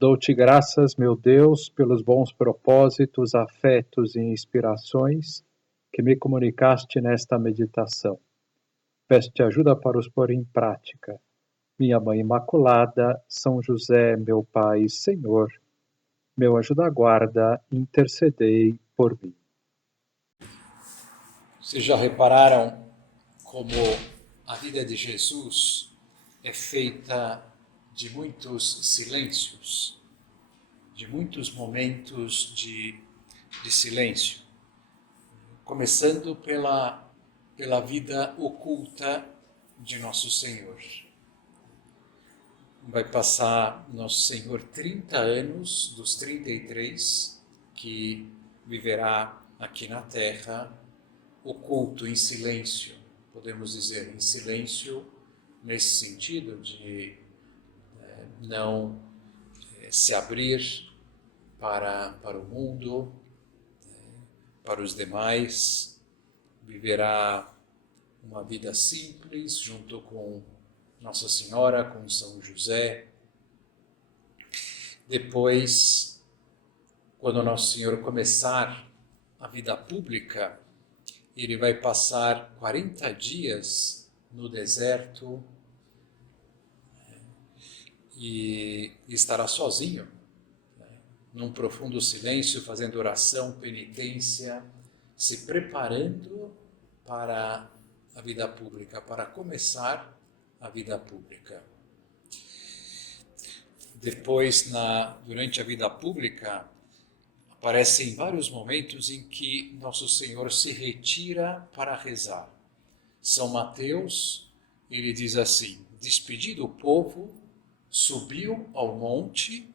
Dou-te graças, meu Deus, pelos bons propósitos, afetos e inspirações que me comunicaste nesta meditação. Peço-te ajuda para os pôr em prática. Minha Mãe Imaculada, São José, meu Pai e Senhor, meu anjo da guarda, intercedei por mim. Vocês já repararam como a vida de Jesus é feita de muitos silêncios, de muitos momentos de silêncio, começando pela vida oculta de Nosso Senhor. Vai passar Nosso Senhor 30 anos dos 33 que viverá aqui na Terra, oculto, em silêncio, podemos dizer, em silêncio nesse sentido de não se abrir para o mundo, para os demais, viverá uma vida simples junto com Nossa Senhora, com São José. Depois, quando Nosso Senhor começar a vida pública, ele vai passar 40 dias no deserto e estará sozinho, num profundo silêncio, fazendo oração, penitência, se preparando para a vida pública, para começar a vida pública. Depois, durante a vida pública, aparecem vários momentos em que Nosso Senhor se retira para rezar. São Mateus, ele diz assim: despedido o povo, subiu ao monte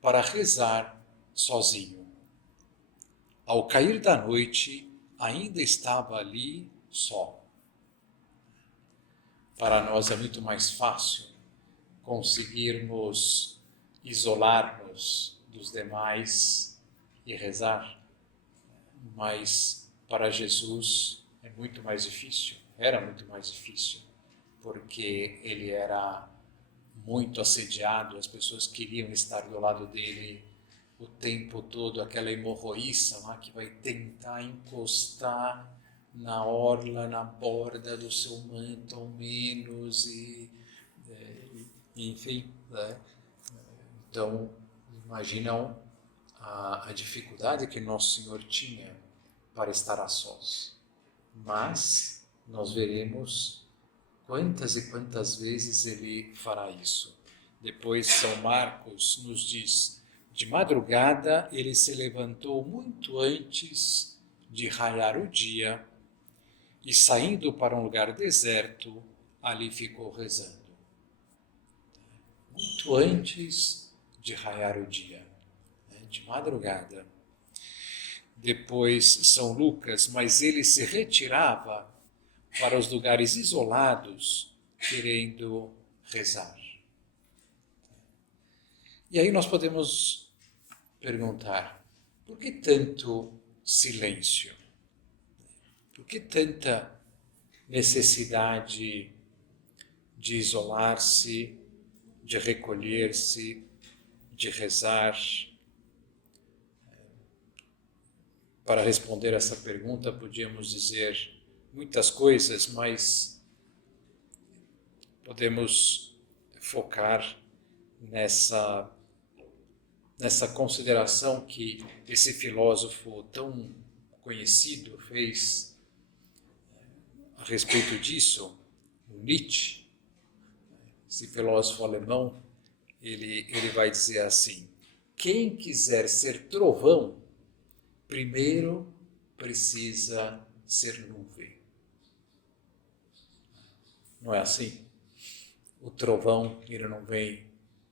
para rezar sozinho. Ao cair da noite, ainda estava ali só. Para nós é muito mais fácil conseguirmos isolar-nos dos demais e rezar, mas para Jesus é muito mais difícil, era muito mais difícil, porque ele era muito assediado, as pessoas queriam estar do lado dele o tempo todo, aquela hemorroíça lá que vai tentar encostar na orla, na borda do seu manto ao menos, enfim, né? Então, imaginam a dificuldade que Nosso Senhor tinha para estar a sós. Mas nós veremos quantas e quantas vezes ele fará isso. Depois São Marcos nos diz: de madrugada ele se levantou muito antes de raiar o dia e, saindo para um lugar deserto, ali ficou rezando. Muito antes de raiar o dia, de madrugada. Depois São Lucas: mas ele se retirava para os lugares isolados, querendo rezar. E aí nós podemos perguntar: por que tanto silêncio? Por que tanta necessidade de isolar-se, de recolher-se, de rezar? Para responder essa pergunta, podíamos dizer muitas coisas, mas podemos focar nessa consideração que esse filósofo tão conhecido fez a respeito disso, o Nietzsche. Esse filósofo alemão, ele vai dizer assim: quem quiser ser trovão, primeiro precisa ser nuvem. Não é assim? O trovão, ele não vem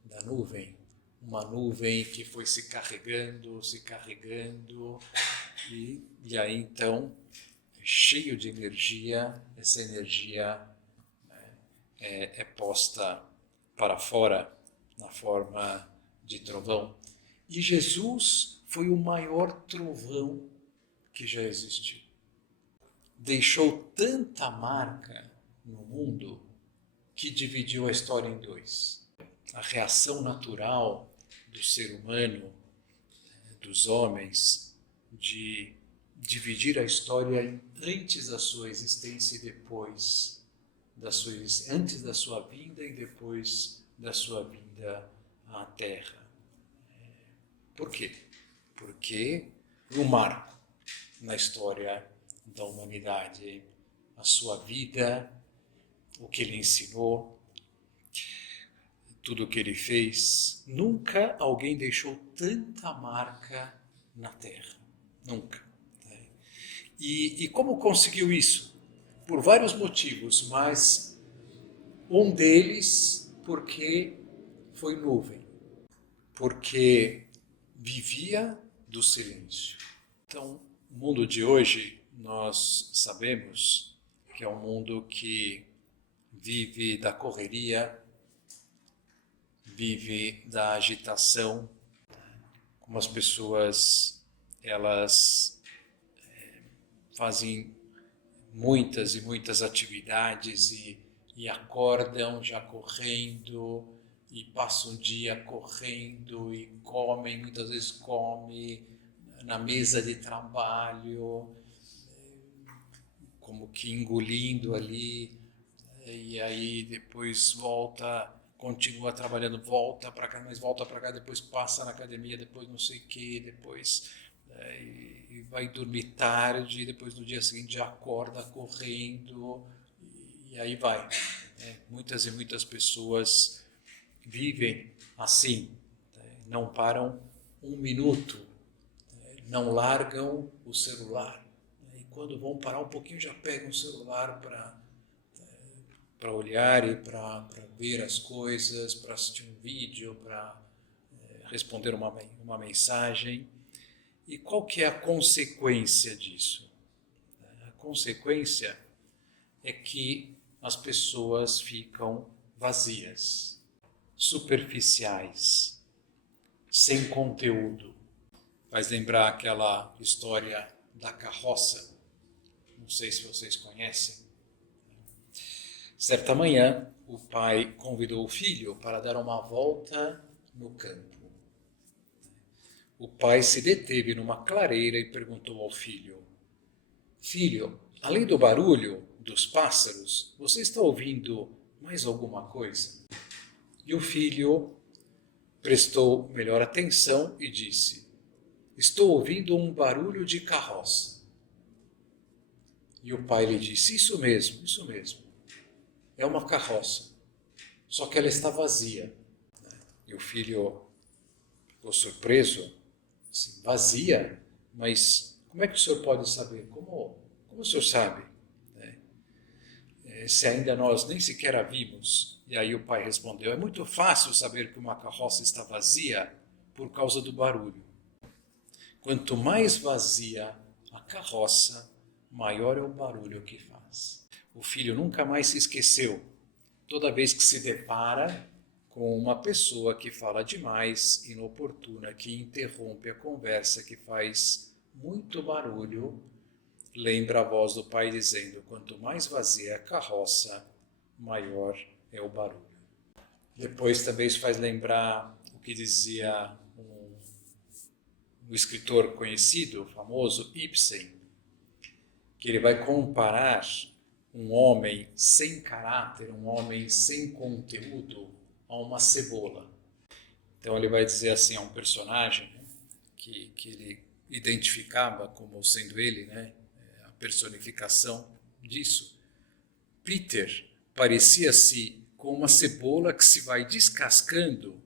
da nuvem, uma nuvem que foi se carregando, e aí então, cheio de energia, essa energia é posta para fora na forma de trovão. E Jesus foi o maior trovão que já existiu. Deixou tanta marca no mundo que dividiu a história em dois. A reação natural do ser humano, dos homens, de dividir a história antes da sua existência e depois da sua existência, antes da sua vinda e depois da sua vinda à Terra. Por quê? Porque um marco na história da humanidade, a sua vida, o que ele ensinou, tudo o que ele fez. Nunca alguém deixou tanta marca na Terra. Nunca. E como conseguiu isso? Por vários motivos, mas um deles porque foi nuvem, porque vivia do silêncio. Então, o mundo de hoje, nós sabemos que é um mundo que vive da correria, vive da agitação, como as pessoas, elas fazem muitas e muitas atividades e acordam já correndo e passam o dia correndo e comem, muitas vezes come na mesa de trabalho, como que engolindo ali, e aí depois volta, continua trabalhando, volta para cá, mas volta para cá, depois passa na academia, depois não sei o que, depois e vai dormir tarde, depois no dia seguinte já acorda correndo, e aí vai. Muitas e muitas pessoas vivem assim, não param um minuto, não largam o celular, e quando vão parar um pouquinho já pegam o celular para olhar e para ver as coisas, para assistir um vídeo, para responder uma mensagem. E qual que é a consequência disso? A consequência é que as pessoas ficam vazias, superficiais, sem conteúdo. Faz lembrar aquela história da carroça. Não sei se vocês conhecem. Certa manhã, o pai convidou o filho para dar uma volta no campo. O pai se deteve numa clareira e perguntou ao filho: Filho, além do barulho dos pássaros, você está ouvindo mais alguma coisa? E o filho prestou melhor atenção e disse: Estou ouvindo um barulho de carroça. E o pai lhe disse: Isso mesmo, isso mesmo. É uma carroça, só que ela está vazia. E o filho ficou surpreso. Assim, vazia? Mas como é que o senhor pode saber? Como o senhor sabe? Se ainda nós nem sequer a vimos. E aí o pai respondeu: é muito fácil saber que uma carroça está vazia por causa do barulho. Quanto mais vazia a carroça, maior é o barulho que faz. O filho nunca mais se esqueceu. Toda vez que se depara com uma pessoa que fala demais, inoportuna, que interrompe a conversa, que faz muito barulho, lembra a voz do pai dizendo: quanto mais vazia a carroça, maior é o barulho. Depois também isso faz lembrar o que dizia um escritor conhecido, famoso, Ibsen, que ele vai comparar um homem sem caráter, um homem sem conteúdo, a uma cebola. Então ele vai dizer assim a um personagem, né, que ele identificava como sendo ele, né, a personificação disso. Peter parecia-se com uma cebola que se vai descascando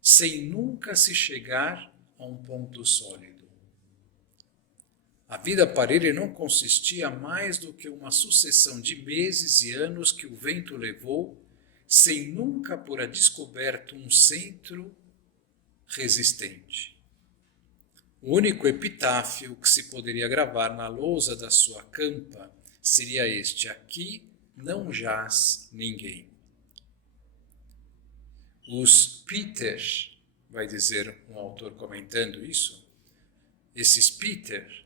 sem nunca se chegar a um ponto sólido. A vida para ele não consistia mais do que uma sucessão de meses e anos que o vento levou, sem nunca pôr a descoberto um centro resistente. O único epitáfio que se poderia gravar na lousa da sua campa seria este: aqui não jaz ninguém. Os Peters, vai dizer um autor comentando isso, esses Peter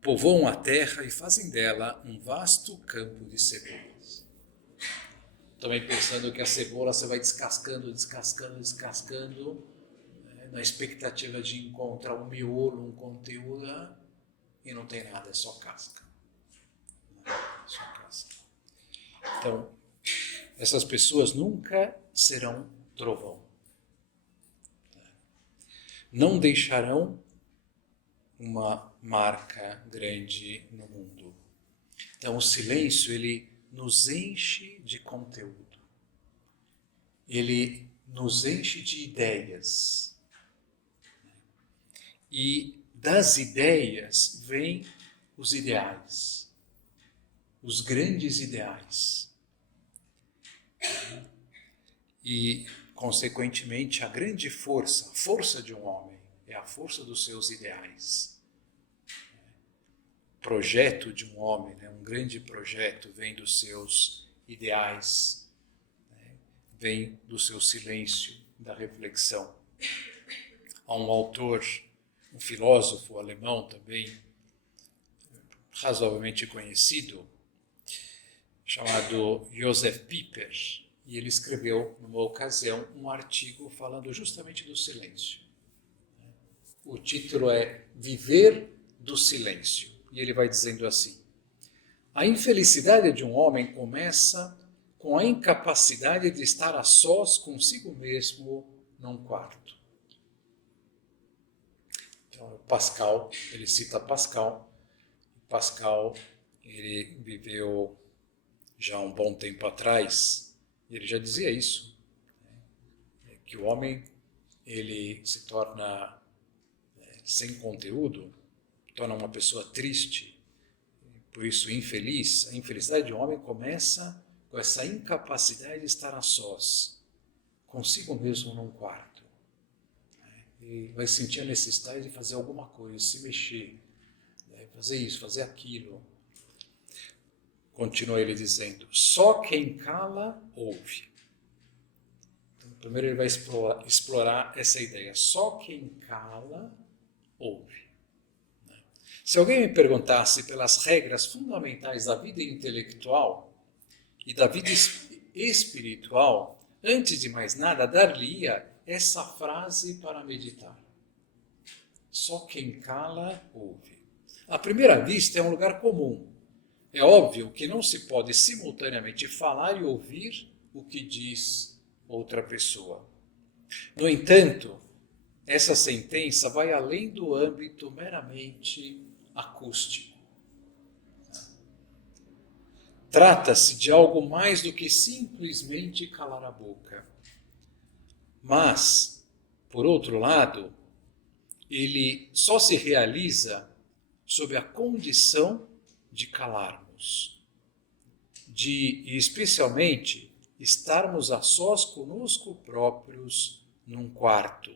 povoam a terra e fazem dela um vasto campo de cebolas. Também pensando que a cebola você vai descascando, na expectativa de encontrar um miolo, um conteúdo, e não tem nada, é só casca. Só casca. Então, essas pessoas nunca serão trovão. Não deixarão uma marca grande no mundo. Então, o silêncio, ele nos enche de conteúdo. Ele nos enche de ideias. E das ideias vêm os ideais. Os grandes ideais. E, consequentemente, a grande força, a força de um homem, é a força dos seus ideais. O projeto de um homem, né, um grande projeto, vem dos seus ideais, né, vem do seu silêncio, da reflexão. Há um autor, um filósofo alemão também, razoavelmente conhecido, chamado Josef Pieper, e ele escreveu, numa ocasião, um artigo falando justamente do silêncio. O título é Viver do Silêncio. E ele vai dizendo assim: a infelicidade de um homem começa com a incapacidade de estar a sós consigo mesmo num quarto. Então, Pascal, ele cita Pascal. Pascal, ele viveu já um bom tempo atrás, e ele já dizia isso, né, que o homem, ele se torna sem conteúdo, torna uma pessoa triste, por isso infeliz. A infelicidade de um homem começa com essa incapacidade de estar a sós, consigo mesmo num quarto. E vai sentir a necessidade de fazer alguma coisa, se mexer, fazer isso, fazer aquilo. Continua ele dizendo, só quem cala, ouve. Então, primeiro ele vai explorar essa ideia, só quem cala, ouve. Se alguém me perguntasse pelas regras fundamentais da vida intelectual e da vida espiritual, antes de mais nada, dar-lhe-ia essa frase para meditar. Só quem cala, ouve. À primeira vista, é um lugar comum. É óbvio que não se pode simultaneamente falar e ouvir o que diz outra pessoa. No entanto, essa sentença vai além do âmbito meramente acústico. Trata-se de algo mais do que simplesmente calar a boca. Mas, por outro lado, ele só se realiza sob a condição de calarmos, de, especialmente, estarmos a sós conosco próprios num quarto,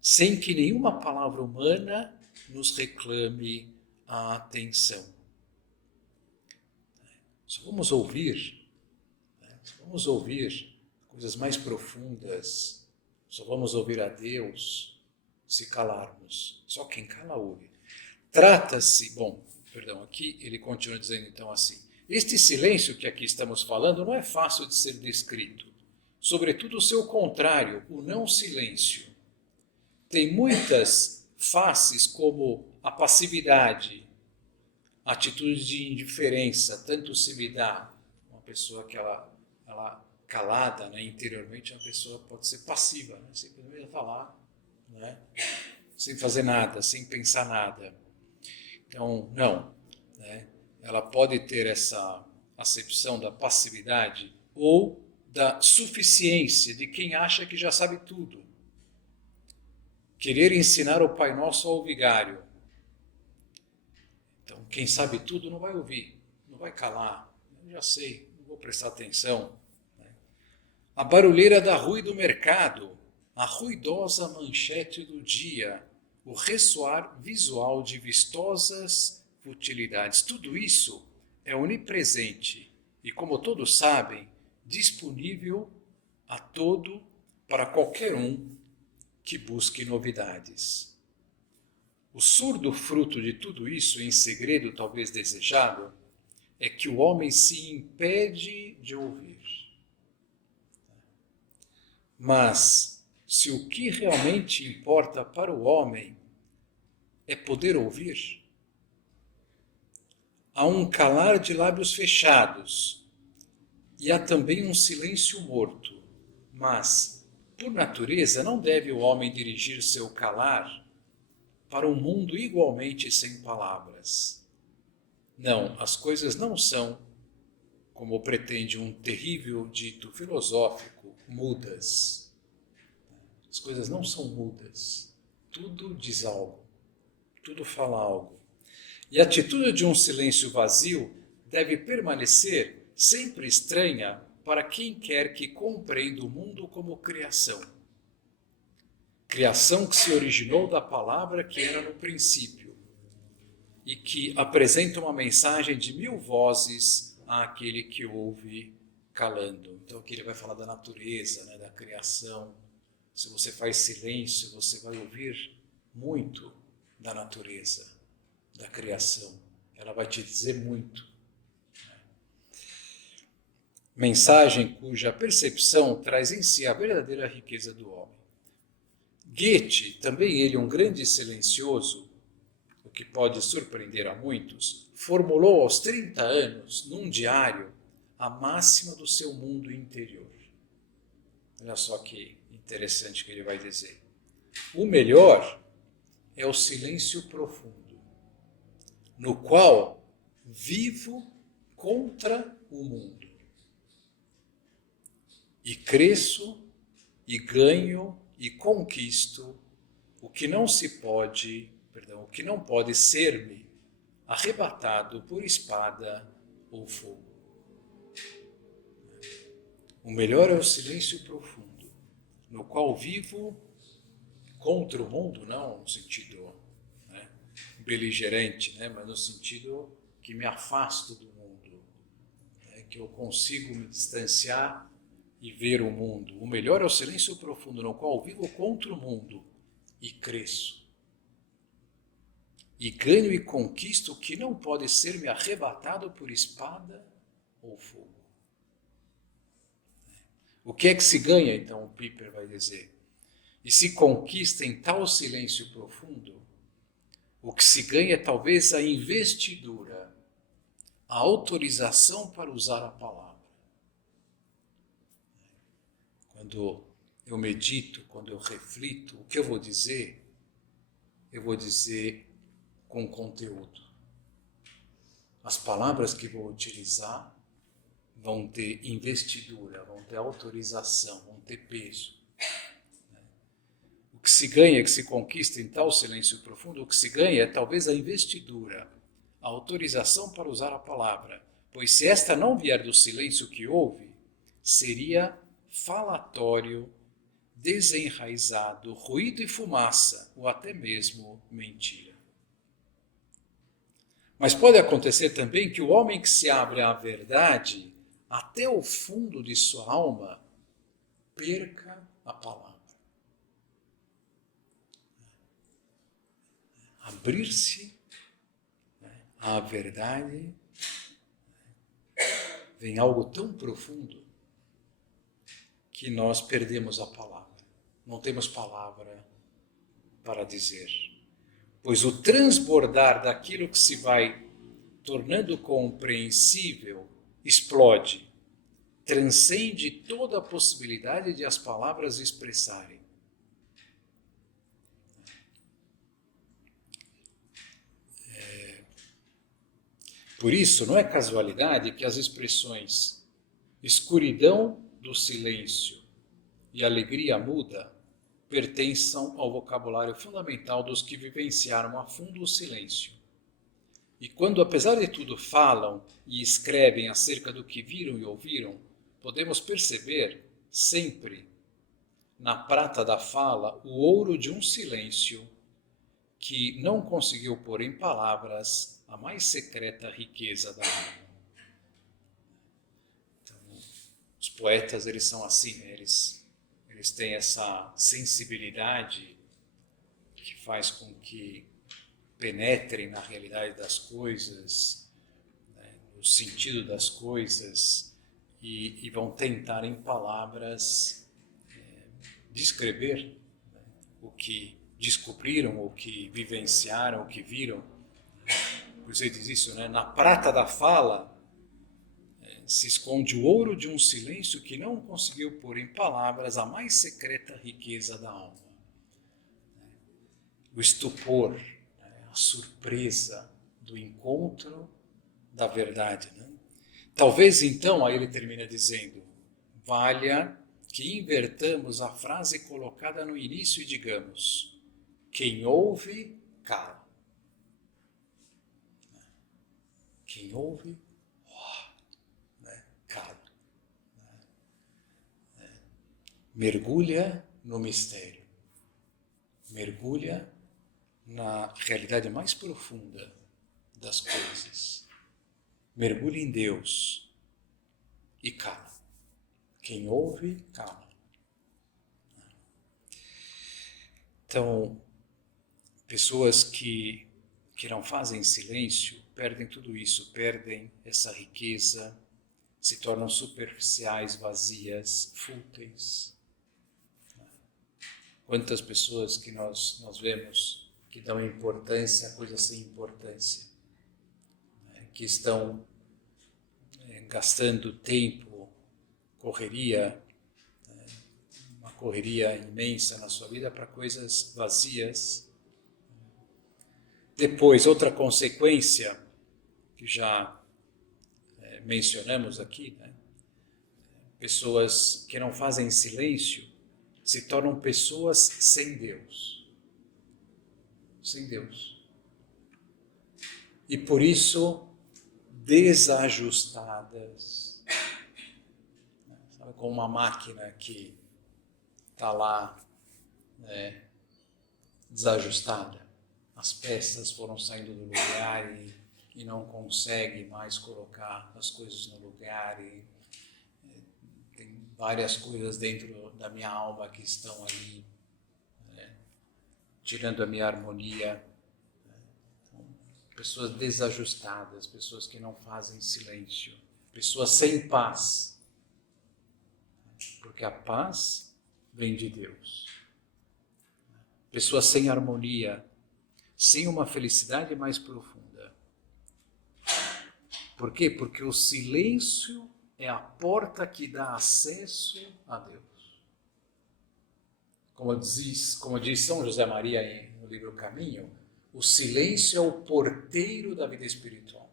sem que nenhuma palavra humana nos reclame a atenção. Só vamos ouvir coisas mais profundas, só vamos ouvir a Deus se calarmos. Só quem cala ouve. Trata-se, aqui ele continua dizendo então assim, este silêncio que aqui estamos falando não é fácil de ser descrito, sobretudo o seu contrário, o não silêncio. Tem muitas faces como a passividade, a atitude de indiferença, tanto se me dá uma pessoa que ela calada, né, interiormente, uma pessoa pode ser passiva, né, simplesmente falar, né, sem fazer nada, sem pensar nada. Então, não, né, ela pode ter essa acepção da passividade ou da suficiência de quem acha que já sabe tudo. Querer ensinar o Pai Nosso ao vigário. Então, quem sabe tudo não vai ouvir, não vai calar. Eu já sei, não vou prestar atenção. A barulheira da rua e do mercado, a ruidosa manchete do dia, o ressoar visual de vistosas futilidades. Tudo isso é onipresente e, como todos sabem, disponível a todo para qualquer um que busque novidades. O surdo fruto de tudo isso, em segredo talvez desejado, é que o homem se impede de ouvir. Mas se o que realmente importa para o homem é poder ouvir? Há um calar de lábios fechados e há também um silêncio morto, mas, por natureza, não deve o homem dirigir seu calar para um mundo igualmente sem palavras. Não, as coisas não são, como pretende um terrível dito filosófico, mudas. As coisas não são mudas. Tudo diz algo, tudo fala algo. E a atitude de um silêncio vazio deve permanecer sempre estranha para quem quer que compreenda o mundo como criação. Criação que se originou da palavra que era no princípio e que apresenta uma mensagem de 1000 vozes àquele que ouve calando. Então aqui ele vai falar da natureza, né, da criação. Se você faz silêncio, você vai ouvir muito da natureza, da criação. Ela vai te dizer muito. Mensagem cuja percepção traz em si a verdadeira riqueza do homem. Goethe, também ele um grande silencioso, o que pode surpreender a muitos, formulou aos 30 anos, num diário, a máxima do seu mundo interior. Olha só que interessante que ele vai dizer. O melhor é o silêncio profundo, no qual vivo contra o mundo. E cresço, e ganho, e conquisto o que não pode ser-me arrebatado por espada ou fogo. O melhor é o silêncio profundo, no qual vivo contra o mundo, não no sentido beligerante, mas no sentido que me afasto do mundo, que eu consigo me distanciar e ver o mundo. O melhor é o silêncio profundo, no qual vivo contra o mundo e cresço. E ganho e conquisto o que não pode ser-me arrebatado por espada ou fogo. O que é que se ganha, então, o Piper vai dizer? E se conquista em tal silêncio profundo, o que se ganha é talvez a investidura, a autorização para usar a palavra. Quando eu medito, quando eu reflito, o que eu vou dizer com conteúdo. As palavras que vou utilizar vão ter investidura, vão ter autorização, vão ter peso. O que se ganha, que se conquista em tal silêncio profundo, o que se ganha é talvez a investidura, a autorização para usar a palavra, pois se esta não vier do silêncio que houve, seria falatório, desenraizado, ruído e fumaça, ou até mesmo mentira. Mas pode acontecer também que o homem que se abre à verdade, até o fundo de sua alma, perca a palavra. Abrir-se à verdade vem algo tão profundo que nós perdemos a palavra. Não temos palavra para dizer. Pois o transbordar daquilo que se vai tornando compreensível explode, transcende toda a possibilidade de as palavras expressarem. Por isso, não é casualidade que as expressões escuridão do silêncio e alegria muda pertençam ao vocabulário fundamental dos que vivenciaram a fundo o silêncio. E quando, apesar de tudo, falam e escrevem acerca do que viram e ouviram, podemos perceber sempre na prata da fala o ouro de um silêncio que não conseguiu pôr em palavras a mais secreta riqueza da alma. Então, os poetas, eles são assim, eles têm essa sensibilidade que faz com que penetrem na realidade das coisas, no sentido das coisas, e vão tentar em palavras descrever, né, o que descobriram, o que vivenciaram, o que viram. Por isso ele diz isso, né? Na prata da fala se esconde o ouro de um silêncio que não conseguiu pôr em palavras a mais secreta riqueza da alma. O estupor, né, a surpresa do encontro da verdade. Né? Talvez então, aí ele termina dizendo, valha que invertamos a frase colocada no início e digamos, quem ouve, cala. Quem ouve, cala. Mergulha no mistério. Mergulha na realidade mais profunda das coisas. Mergulha em Deus e cala. Quem ouve, cala. Então, pessoas que não fazem silêncio perdem tudo isso, perdem essa riqueza, se tornam superficiais, vazias, fúteis. Quantas pessoas que nós vemos que dão importância a coisas sem importância, né? Que estão gastando tempo, correria, né? Uma correria imensa na sua vida para coisas vazias. Depois, outra consequência que já mencionamos aqui, né? Pessoas que não fazem silêncio se tornam pessoas sem Deus. Sem Deus. E por isso, desajustadas. Sabe, como uma máquina que está lá, né, desajustada. As peças foram saindo do lugar e não consegue mais colocar as coisas no lugar. E tem várias coisas dentro da minha alma que estão ali, né, tirando a minha harmonia. Então, pessoas desajustadas, pessoas que não fazem silêncio, pessoas sem paz. Porque a paz vem de Deus. Pessoas sem harmonia, sem uma felicidade mais profunda. Por quê? Porque o silêncio é a porta que dá acesso a Deus. Como diz São José Maria no livro Caminho, o silêncio é o porteiro da vida espiritual.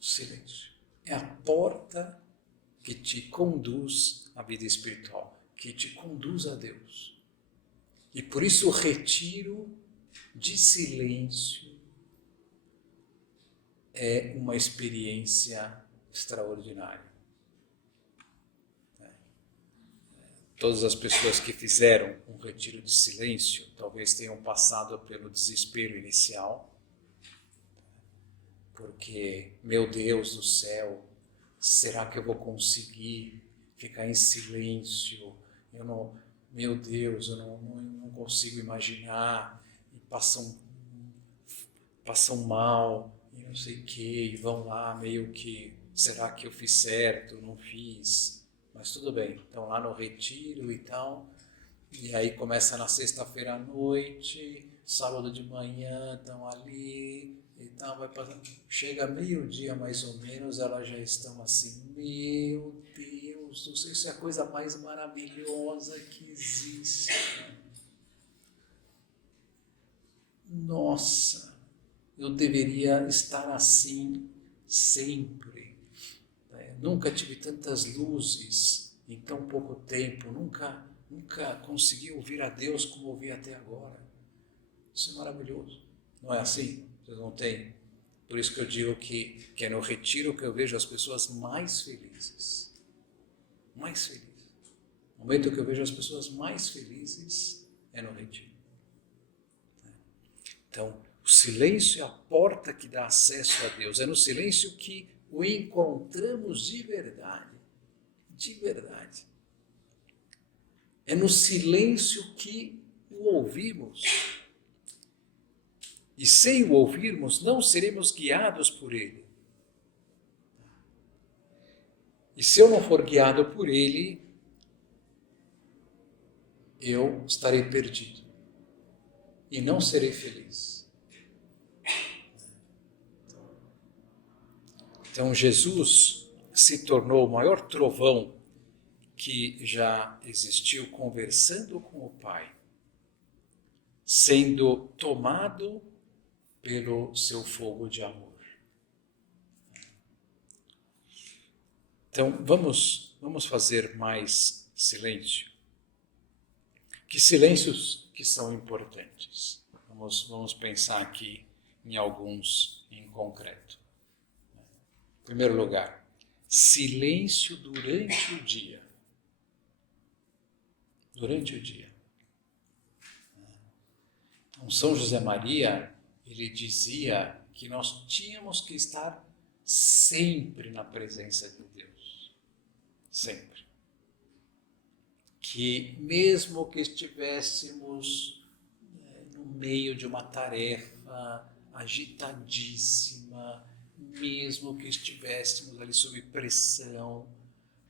O silêncio é a porta que te conduz à vida espiritual, que te conduz a Deus. E por isso o retiro de silêncio é uma experiência extraordinária. Todas as pessoas que fizeram um retiro de silêncio talvez tenham passado pelo desespero inicial, porque, meu Deus do céu, será que eu vou conseguir ficar em silêncio? Meu Deus, eu não consigo imaginar, e passam mal, e não sei o que, e vão lá meio que, será que eu fiz certo, não fiz? Mas tudo bem, estão lá no retiro e tal, e aí começa na sexta-feira à noite, sábado de manhã, estão ali e tal, vai passando, chega meio-dia mais ou menos, elas já estão assim, meu Deus, não sei se é a coisa mais maravilhosa que existe. Nossa, eu deveria estar assim sempre. Nunca tive tantas luzes em tão pouco tempo, nunca consegui ouvir a Deus como ouvi até agora. Isso é maravilhoso. Não é assim? Vocês não têm? Por isso que eu digo que é no retiro que eu vejo as pessoas mais felizes. Mais felizes. O momento que eu vejo as pessoas mais felizes é no retiro. Então, o silêncio é a porta que dá acesso a Deus. É no silêncio que o encontramos de verdade. De verdade. É no silêncio que o ouvimos. E sem o ouvirmos, não seremos guiados por ele. E se eu não for guiado por ele, eu estarei perdido e não serei feliz. Então Jesus se tornou o maior trovão que já existiu, conversando com o Pai, sendo tomado pelo seu fogo de amor. Então vamos fazer mais silêncio. Que silêncios que são importantes? Vamos pensar aqui em alguns em concreto. Em primeiro lugar, silêncio durante o dia. Durante o dia. Então, São José Maria, ele dizia que nós tínhamos que estar sempre na presença de Deus. Sempre. Que mesmo que estivéssemos no meio de uma tarefa agitadíssima, mesmo que estivéssemos ali sob pressão,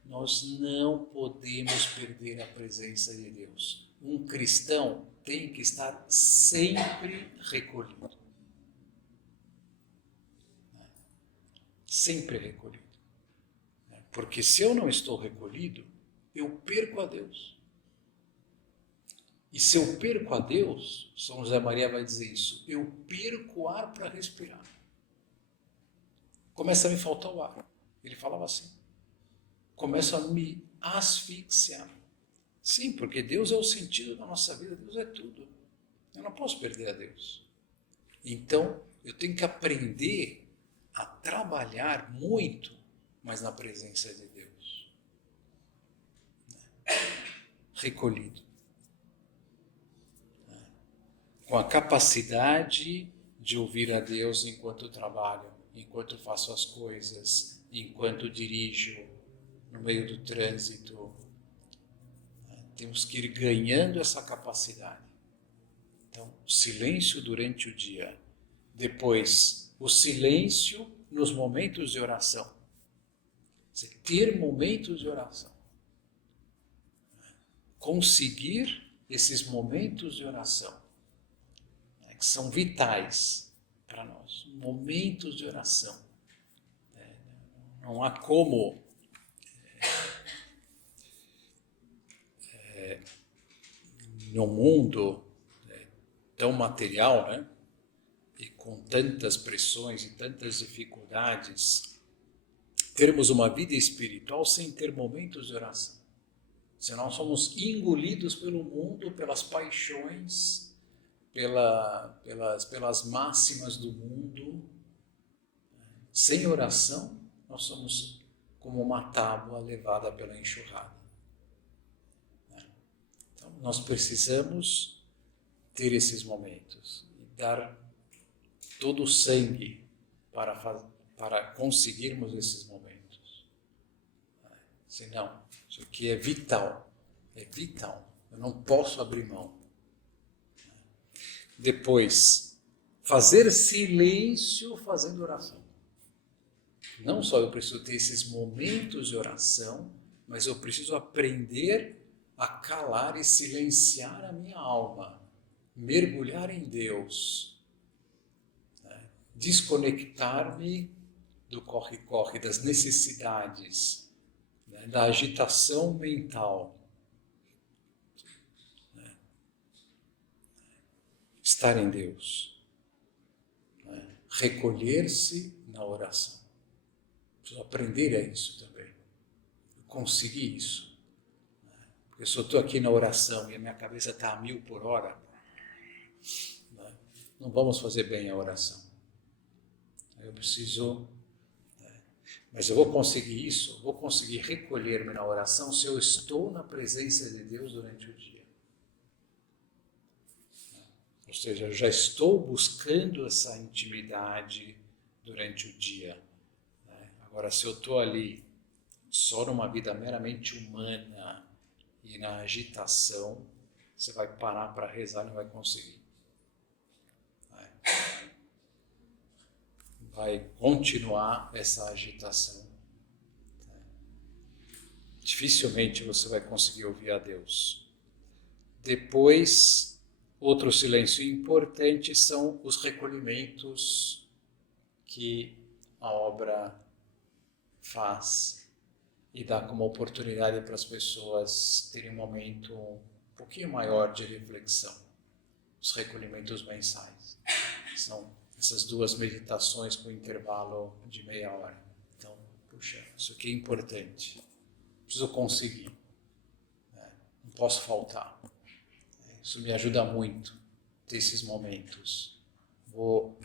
nós não podemos perder a presença de Deus. Um cristão tem que estar sempre recolhido. Sempre recolhido. Porque se eu não estou recolhido, eu perco a Deus. E se eu perco a Deus, São José Maria vai dizer isso, eu perco o ar para respirar. Começa a me faltar o ar. Ele falava assim. Começa a me asfixiar. Sim, porque Deus é o sentido da nossa vida, Deus é tudo. Eu não posso perder a Deus. Então, eu tenho que aprender a trabalhar muito, mas na presença de Deus. Recolhido. Com a capacidade de ouvir a Deus enquanto trabalho, enquanto faço as coisas, enquanto dirijo, no meio do trânsito. Temos que ir ganhando essa capacidade. Então, silêncio durante o dia. Depois, o silêncio nos momentos de oração. Você ter momentos de oração. Conseguir esses momentos de oração, que são vitais para nós. Momentos de oração. Não há como no mundo tão material, né? E com tantas pressões e tantas dificuldades, termos uma vida espiritual sem ter momentos de oração. Senão somos engolidos pelo mundo, pelas paixões, pelas máximas do mundo. Sem oração, nós somos como uma tábua levada pela enxurrada. Então, nós precisamos ter esses momentos e dar todo o sangue para conseguirmos esses momentos. Senão, isso aqui é vital. É vital. Eu não posso abrir mão. Depois, fazer silêncio fazendo oração. Não só eu preciso ter esses momentos de oração, mas eu preciso aprender a calar e silenciar a minha alma, mergulhar em Deus, desconectar-me do corre-corre, das necessidades, da agitação mental. Estar em Deus, recolher-se na oração. Preciso aprender a isso também, conseguir isso. Porque se eu estou aqui na oração e a minha cabeça está a 1000 por hora, não vamos fazer bem a oração. Eu preciso, mas eu vou conseguir isso, vou conseguir recolher-me na oração se eu estou na presença de Deus durante o dia. Ou seja, eu já estou buscando essa intimidade durante o dia. Agora, se eu estou ali só numa vida meramente humana e na agitação, você vai parar para rezar e não vai conseguir. Vai continuar essa agitação. Dificilmente você vai conseguir ouvir a Deus. Depois, outro silêncio importante são os recolhimentos que a obra faz e dá como oportunidade para as pessoas terem um momento um pouquinho maior de reflexão. Os recolhimentos mensais. São essas duas meditações com intervalo de meia hora. Então, puxa, isso aqui é importante. Preciso conseguir. Não posso faltar. Isso me ajuda muito, ter esses momentos. Vou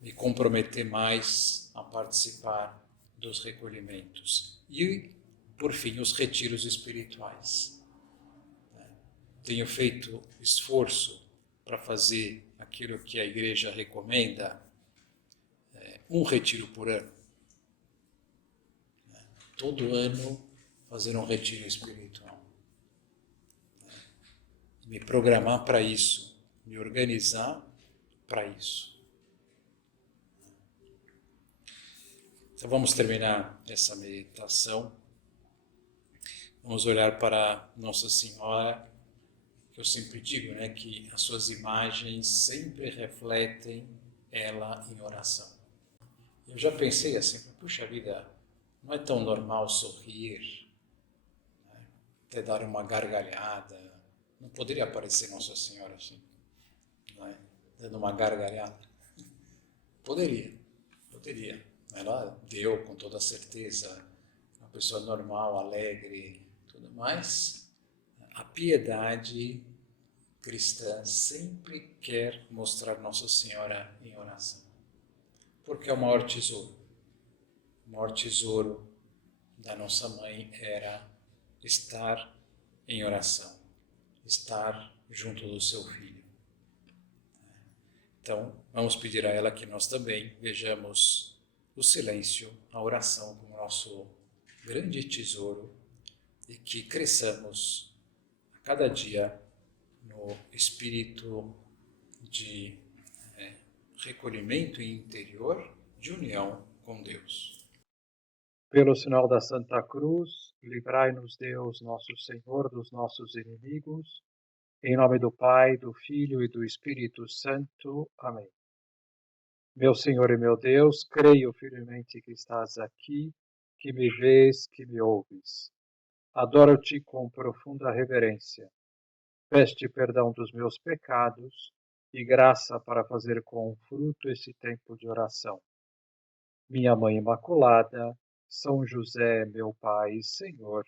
me comprometer mais a participar dos recolhimentos. E, por fim, os retiros espirituais. Tenho feito esforço para fazer aquilo que a igreja recomenda, um retiro por ano. Todo ano fazer um retiro espiritual. Me programar para isso, me organizar para isso. Então vamos terminar essa meditação. Vamos olhar para Nossa Senhora, que eu sempre digo, né, que as suas imagens sempre refletem ela em oração. Eu já pensei assim, puxa vida, não é tão normal sorrir, né, até dar uma gargalhada. Não poderia aparecer Nossa Senhora assim, não é? Dando uma gargalhada. Poderia. Ela deu com toda certeza, uma pessoa normal, alegre, tudo mais. A piedade cristã sempre quer mostrar Nossa Senhora em oração. Porque é o maior tesouro. O maior tesouro da nossa mãe era estar em oração, estar junto do seu filho. Então, vamos pedir a ela que nós também vejamos o silêncio, a oração como nosso grande tesouro e que cresçamos a cada dia no espírito de recolhimento interior, de união com Deus. Pelo sinal da Santa Cruz, livrai-nos Deus, nosso Senhor, dos nossos inimigos. Em nome do Pai, do Filho e do Espírito Santo. Amém. Meu Senhor e meu Deus, creio firmemente que estás aqui, que me vês, que me ouves. Adoro-te com profunda reverência. Peço-te perdão dos meus pecados e graça para fazer com fruto esse tempo de oração. Minha Mãe Imaculada, São José, meu Pai e Senhor,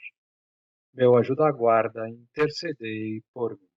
meu anjo da guarda, intercedei por mim.